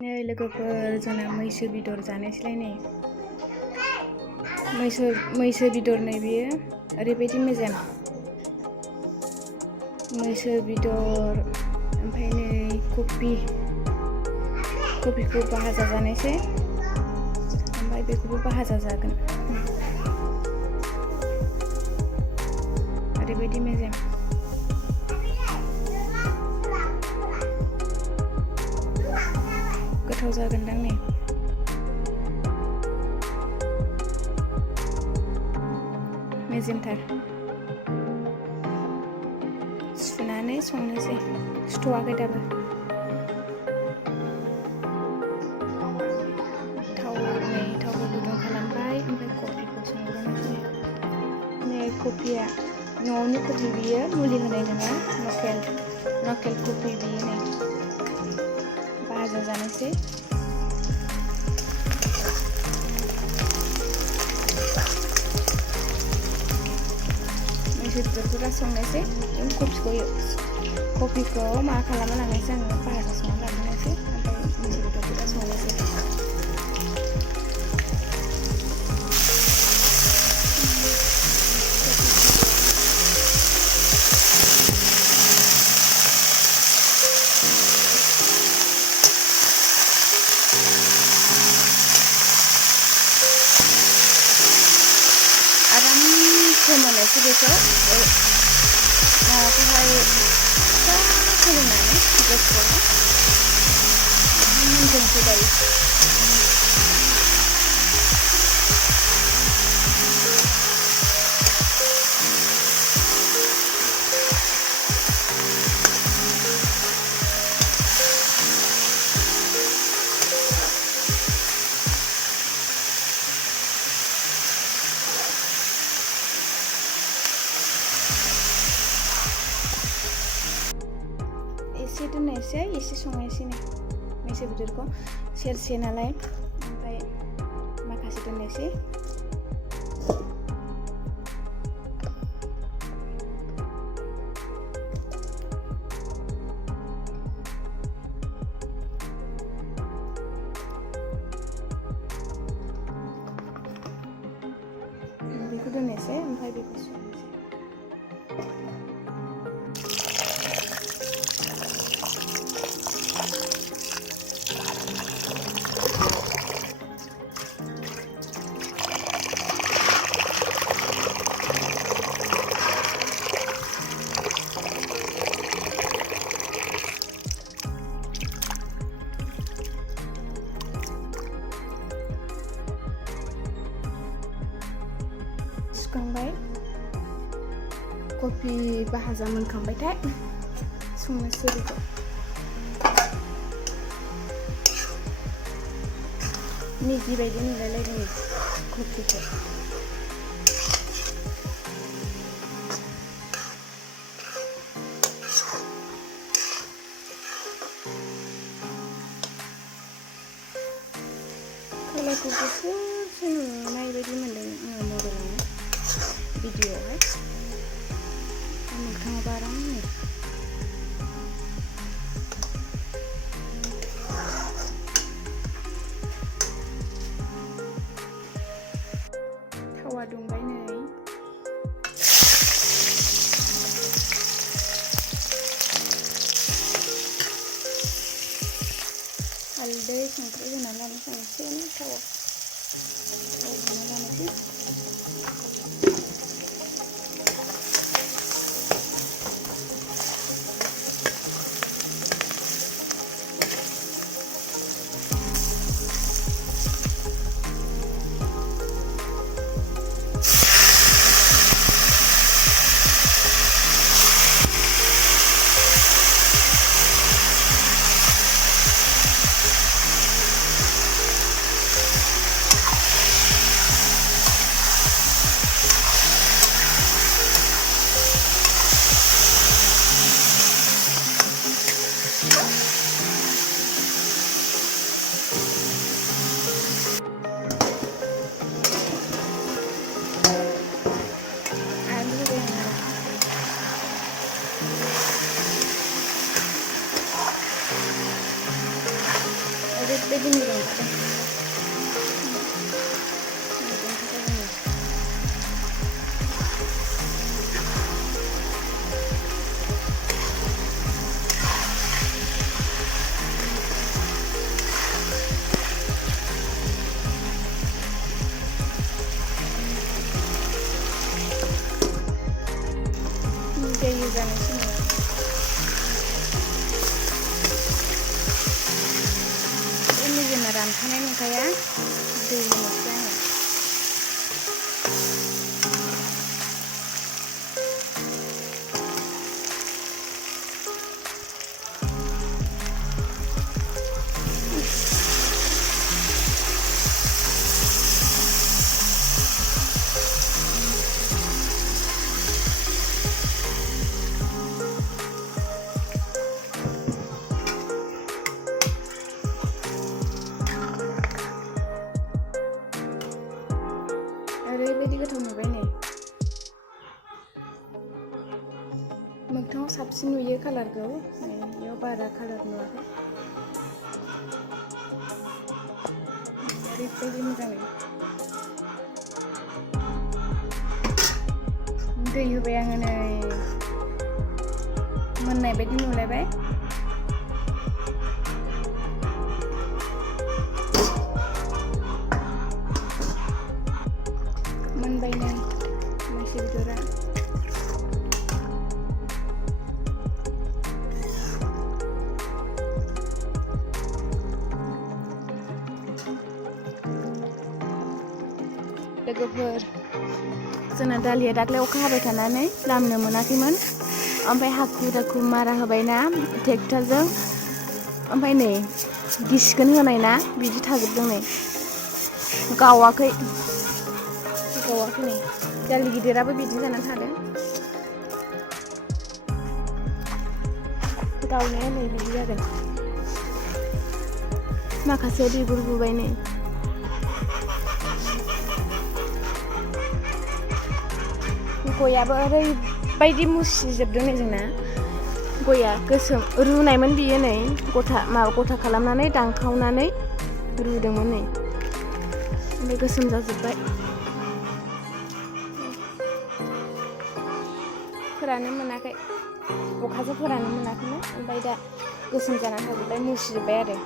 नै लोगोफोर जोंना मैसो बेदर जानोसैलाय नै मैसो बेदर नै बियो ओरैबायदि मोजां मैसो बेदर ओमफ्राय नै कफिखौ भाजा जानोसै ओमफ्राय बेखौबो भाजा जागोन ओरैबायदि मोजां गोथाव जागोनदां नै मेजेमथार सुनानै संनोसै सुथ'वाखै दाबो थावखौ गुदुं खालामबाय ओमफ्राय कफिखौ संग्रोनोसै नै कफिया न'आवनि कफि बियो मुलि होनाय नङा लकेल कफि बियो नै भाजा जानोसै मैसो बेदरखौ दा संनोसै कफिखौ मा खालामना लानोसै आङो भाजा संना लाग्रोनोसै ओमफ्राय मैसो बेदरखौ दा संनोसै फोमोननोसै बेखौ माबाखौहाय फिसा फोरोंनानै गेसखौ मोनजोंसै दायो एसे दोननायसै एसे संनायसै नै मैसो बेदरखौ सेरसे नालाय ओमफ्राय माखासे दोननायसै बेखौ दोननोसै ओमफ्राय बेखौ संनोसै सुखांबाय कफि भाजा मोनखांबायथाय संनोसै बेखौ मेगि बायदि नुलायलायदों कफिखौ कालारखौ गुफुरसो नुनाय बायदि मोन्दों आङो मबाइलाव भिडिअ'आवहाय मोखाङाव आराम थावा दुंबाय नै हालदै संख्रि होनानै लानोसै एसेनो थाव होना लानोसै ओरैबायदि मोजां जादों। दै जानोसै बे मेजेमा रानखानाय नंखाया दै होनोसै आङो। ओरैबायदि गोथाव नुबाय नै। मोगथाङाव साबसिन नुयो कालारखौ, बेयाव बारा कालार नुवाखै। ओरैबायदि मोजां दै होबाय आङो नै, मोननाय बायदि नुलायबाय। मोनबाय नै मैसो बेदरा। लोगोफोर, जोंना दालिया दाख्लै अखा हाबाय थानानै लामनो मोनाखैमोन, ओमफ्राय हाखु दाखु मारा होबायना ट्रेक्टरजों, ओमफ्राय नै गिसिखोन होनाय ना बिदि थाजोबदों नै, गावाखै नै। दालि गिदिराबो बिदि जानानै थादों, गावनाया नै बिदि जादों। माखासे बिगुर गुबाय नै। गयाबो ओरैबायदि मुसिजोबदों नै जोंना। गया गोसोम रुनायमोन बियो नै, गथा खालामनानै दानखावनानै रुदोंमोन नै, ओमफ्राय गोसोम जाजोब्बाय। फोरानो मोनाखै, अखाजों फोरानो मोनाखैमोन, ओमफ्राय दा गोसोम जानानै थाजोब्बाय, मुसिजोब्बाय आरो।